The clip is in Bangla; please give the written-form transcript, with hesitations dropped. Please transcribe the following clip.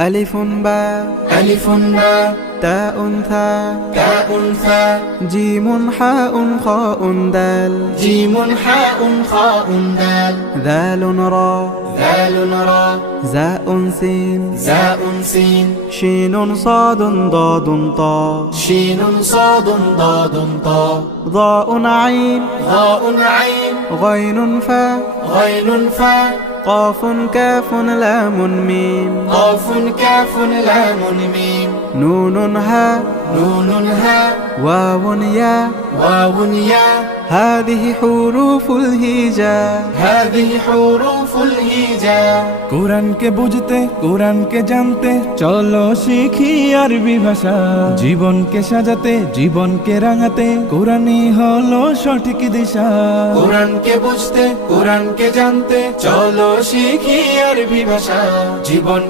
ألف باء ألف باء تاء ثاء تاء ثاء جيم حاء خاء دال جيم حاء خاء دال ذال راء ذال راء زاء سين زاء سين شين صاد ضاد طاء شين صاد ضاد طاء ضاء عين ضاء عين غين فاء غين فاء قاف كاف لام ميم قاف كاف لام ميم نون هاء نون هاء واو ياء واو ياء هذه حروف الهجاء هذه حروف الهجاء কোরআনকে বুঝতে কোরআনকে জানতে চলো শিখি আরবি ভাষা জীবনকে সাজাতে জীবনকে রাঙাতে কোরআনই হলো সঠিক দিশা কোরআনকে বুঝতে কোরআনকে জানতে চলো শিখি আরবি ভাষা জীবন